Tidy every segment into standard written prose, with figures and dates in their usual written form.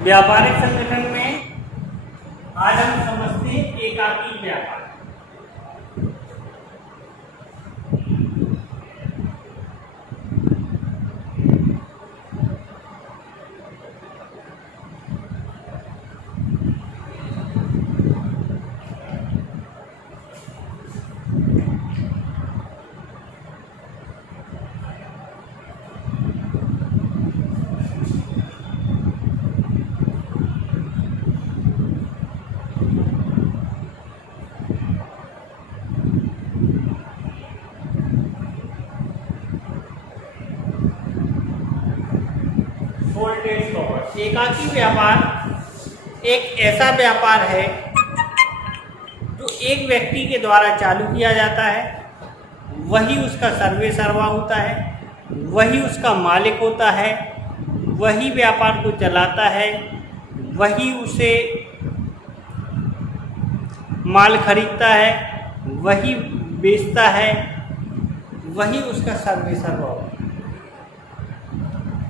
व्यापारिक संगठन में आज हम समझते हैं एकाकी व्यापार। एकाकी व्यापार एक ऐसा व्यापार है जो एक व्यक्ति के द्वारा चालू किया जाता है, वही उसका सर्वे सर्वा होता है, वही उसका मालिक होता है, वही व्यापार को चलाता है, वही उसे माल खरीदता है, वही बेचता है, वही उसका सर्वे सर्वा होता है।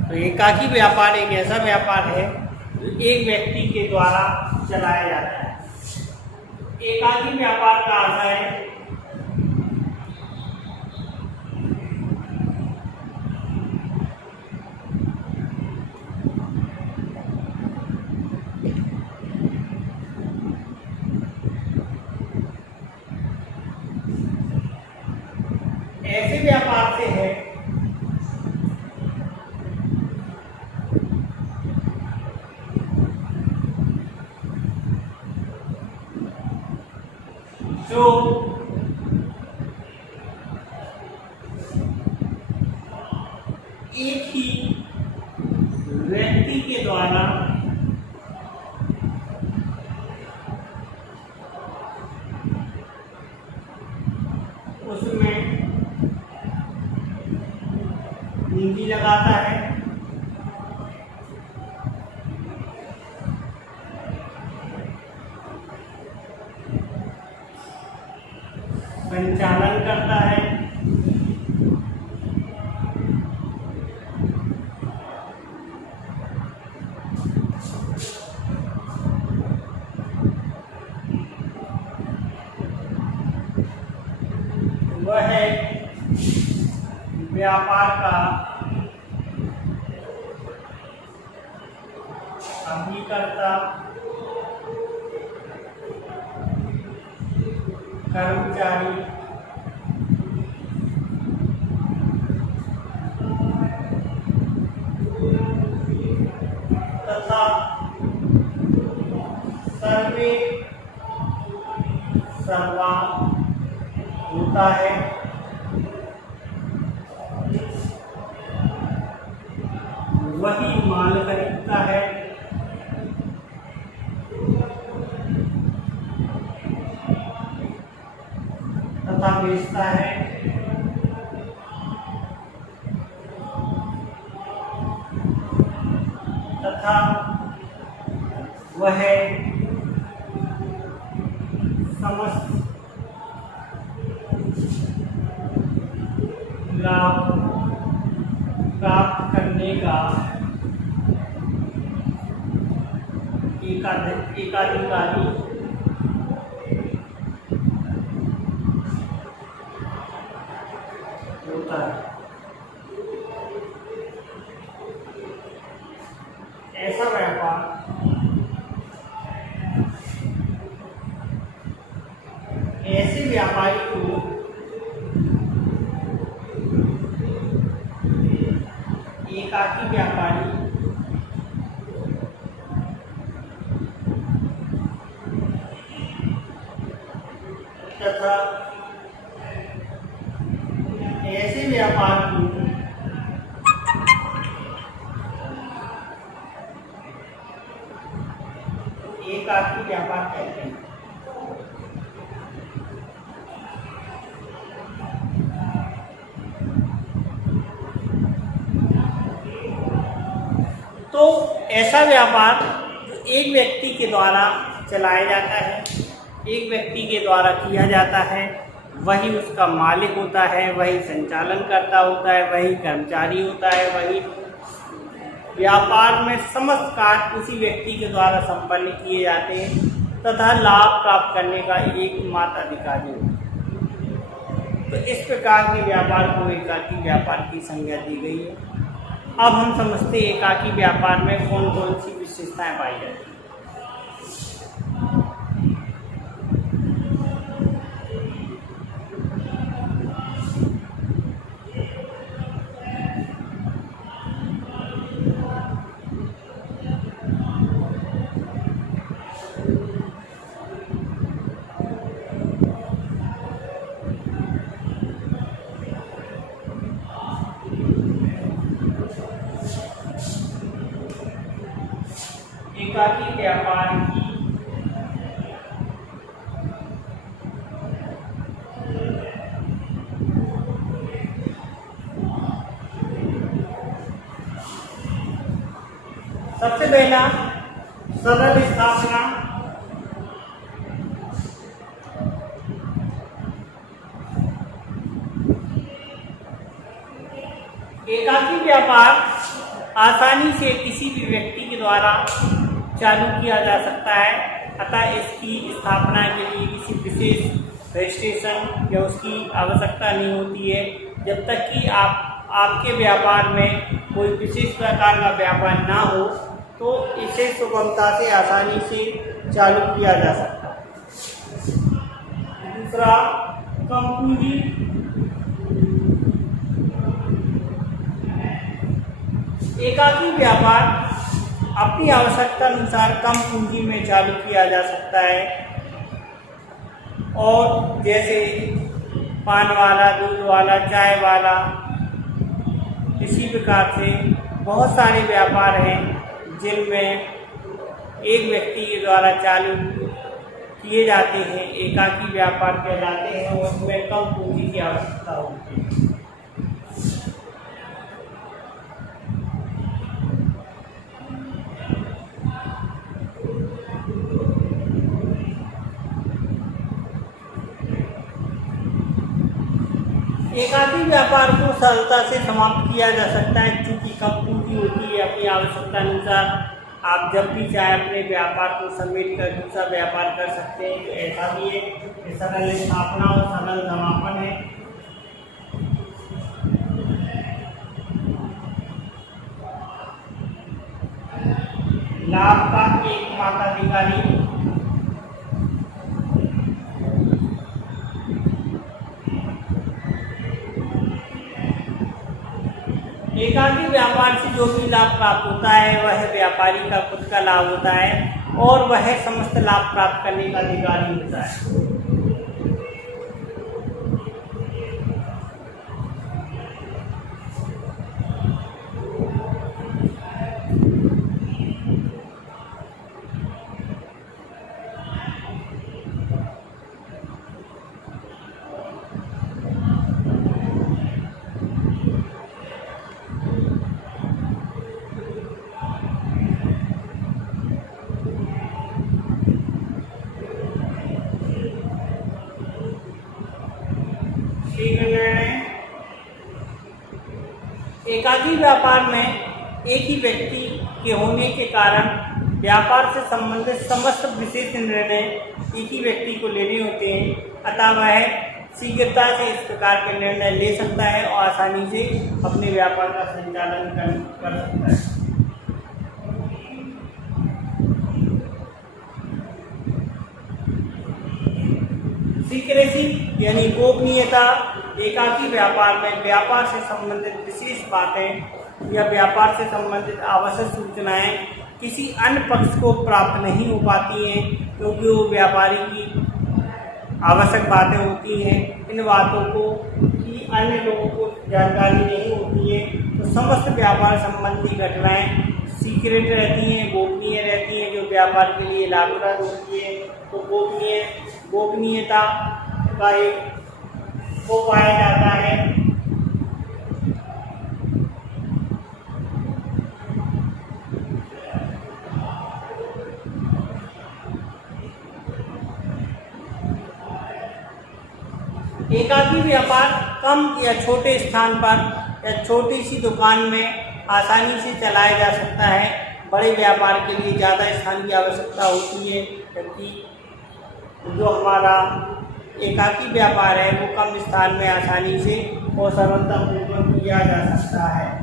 तो एकाकी व्यापार एक ऐसा व्यापार है जो एक व्यक्ति के द्वारा चलाया जाता है। एकाकी व्यापार का अर्थ है ऐसे व्यापार से है जो एक ही व्यक्ति के द्वारा उसमें पूंजी लगाता है, संचालन करता है, वह है व्यापार का अभिकर्ता, कर्मचारी, तथा सर्वे सर्वा होता है। वही माल खरीदता है, तथा बेचता है, तथा वह समस्त लाभ प्राप्त करने का एकाधिकारी होता है। ऐसा व्यापार ऐसे व्यापारी को एकाकी व्यापारी तथा ऐसे व्यापार को एकाकी व्यापार कहते हैं। तो ऐसा व्यापार एक व्यक्ति के द्वारा चलाया जाता है, एक व्यक्ति के द्वारा किया जाता है, वही उसका मालिक होता है, वही संचालन करता होता है, वही कर्मचारी होता है, वही व्यापार में समस्त कार्य उसी व्यक्ति के द्वारा संपन्न किए जाते हैं तथा लाभ प्राप्त करने का एकमात्र अधिकारी होता है। तो इस प्रकार के व्यापार को एकाकी व्यापार की संज्ञा दी गई है। अब हम समझते हैं एकाकी व्यापार में कौन कौन सी विशेषताएं पाई जाती हैं। एकाकी व्यापार की सबसे पहला सरल स्थापना। एकाकी व्यापार आसानी से किसी भी व्यक्ति के द्वारा चालू किया जा सकता है, अतः इसकी स्थापना के लिए किसी विशेष रजिस्ट्रेशन या उसकी आवश्यकता नहीं होती है। जब तक कि आपके व्यापार में कोई विशेष प्रकार का व्यापार ना हो तो इसे सुगमता से आसानी से चालू किया जा सकता है। दूसरा, कम पूंजी। एकाकी व्यापार अपनी आवश्यकता अनुसार कम पूंजी में चालू किया जा सकता है और जैसे पान वाला, दूध वाला, चाय वाला, इसी प्रकार से बहुत सारे व्यापार हैं जिनमें एक व्यक्ति के द्वारा चालू किए जाते हैं, एकाकी व्यापार कहलाते हैं और उसमें कम पूंजी की आवश्यकता होती है। एकाकी व्यापार को सरलता से समाप्त किया जा सकता है क्योंकि कम पूंजी होती है। अपनी आवश्यकता अनुसार आप जब भी चाहे अपने व्यापार को समेट कर दूसरा व्यापार कर सकते हैं। तो ऐसा भी है सरल स्थापना और सरल समापन है। लाभ का एकमात्र अधिकारी। एकाकी व्यापार से जो भी लाभ प्राप्त होता है वह व्यापारी का खुद का लाभ होता है और वह समस्त लाभ प्राप्त करने का अधिकारी होता है। एकाकी व्यापार में एक ही व्यक्ति के होने के कारण व्यापार से संबंधित समस्त विशेष निर्णय एक ही व्यक्ति को लेने होते हैं, अतः वह शीघ्रता से इस प्रकार के निर्णय ले सकता है और आसानी से अपने व्यापार का संचालन कर सकता है। सीक्रेसी यानी गोपनीयता। एकाकी व्यापार में व्यापार से संबंधित विशेष बातें या व्यापार से संबंधित आवश्यक सूचनाएं किसी अन्य पक्ष को प्राप्त नहीं हो पाती हैं क्योंकि वो व्यापारी की आवश्यक बातें होती हैं। इन बातों को कि अन्य लोगों को जानकारी नहीं होती है, तो समस्त व्यापार संबंधी घटनाएं सीक्रेट रहती हैं, गोपनीय रहती हैं, जो व्यापार के लिए लाभप्रद होती है। तो गोपनीयता का एक वो पाया जाता है। एकाकी व्यापार कम या छोटे स्थान पर या छोटी सी दुकान में आसानी से चलाया जा सकता है। बड़े व्यापार के लिए ज़्यादा स्थान की आवश्यकता होती है, जबकि जो हमारा एकाकी व्यापार है वो कम स्थान में आसानी से और सरलतापूर्वक किया जा सकता है।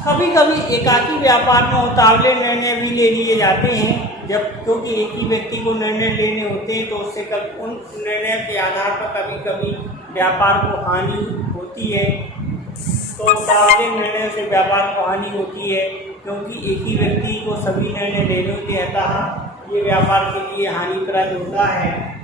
कभी कभी एकाकी व्यापार में उतावले निर्णय भी ले लिए जाते हैं, जब क्योंकि एक ही व्यक्ति को निर्णय लेने होते हैं, तो उससे उन निर्णय के आधार पर कभी कभी व्यापार को हानि होती है। तो उतावले निर्णय से व्यापार को हानि होती है, क्योंकि एक ही व्यक्ति को सभी निर्णय लेने होते हैं, अतः ये व्यापार के लिए हानिप्रद होता है।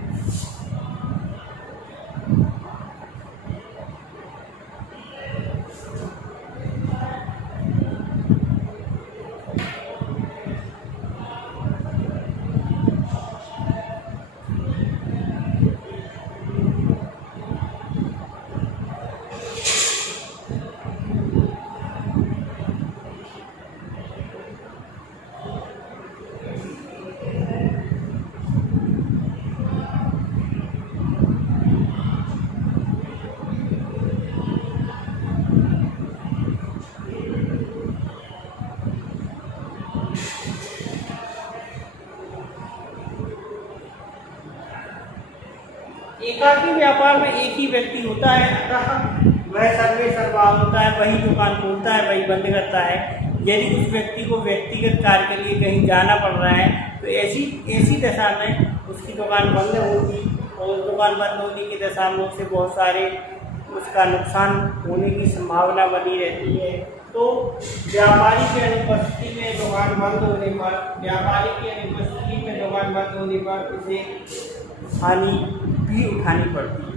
एकाकी व्यापार में एक ही व्यक्ति होता है, अतः वह सर्वे सर्वा होता है, वही दुकान खोलता है, वही बंद करता है। यदि उस व्यक्ति को व्यक्तिगत कार्य के लिए कहीं जाना पड़ रहा है, तो ऐसी दशा में उसकी दुकान बंद होगी, और दुकान बंद होने की दशा में उससे बहुत सारे उसका नुकसान होने की संभावना बनी रहती है। तो व्यापारी की अनुपस्थिति में दुकान बंद होने पर उसे हानि भी उठानी पड़ती है।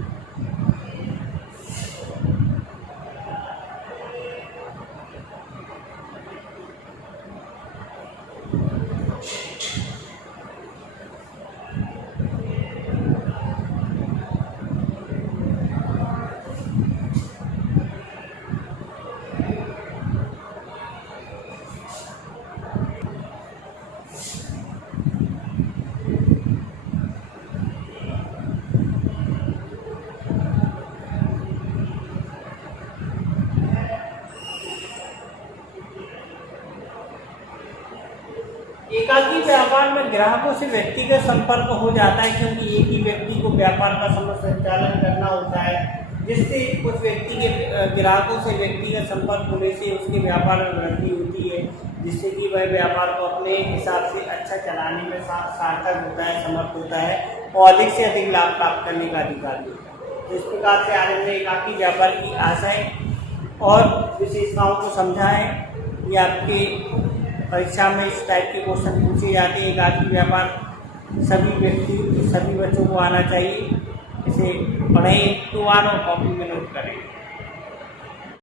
एकाकी व्यापार में ग्राहकों से व्यक्तिगत संपर्क हो जाता है, क्योंकि एक ही व्यक्ति को व्यापार का संचालन करना होता है, जिससे उस व्यक्ति के ग्राहकों से व्यक्तिगत संपर्क होने से उसके व्यापार में वृद्धि होती है, जिससे कि वह व्यापार को अपने हिसाब से अच्छा चलाने में सार्थक होता है, समर्थ होता है और अधिक से अधिक लाभ प्राप्त करने का अधिकार देता है। इस प्रकार से आज हमने एकाकी व्यापार की आशय और विशेषताओं को समझा है। ये आपके परीक्षा में इस टाइप के क्वेश्चन पूछे जाते हैं। एकाकी व्यापार सभी बच्चों को आना चाहिए। इसे पढ़ें 1-2 बार और कॉपी में नोट करें।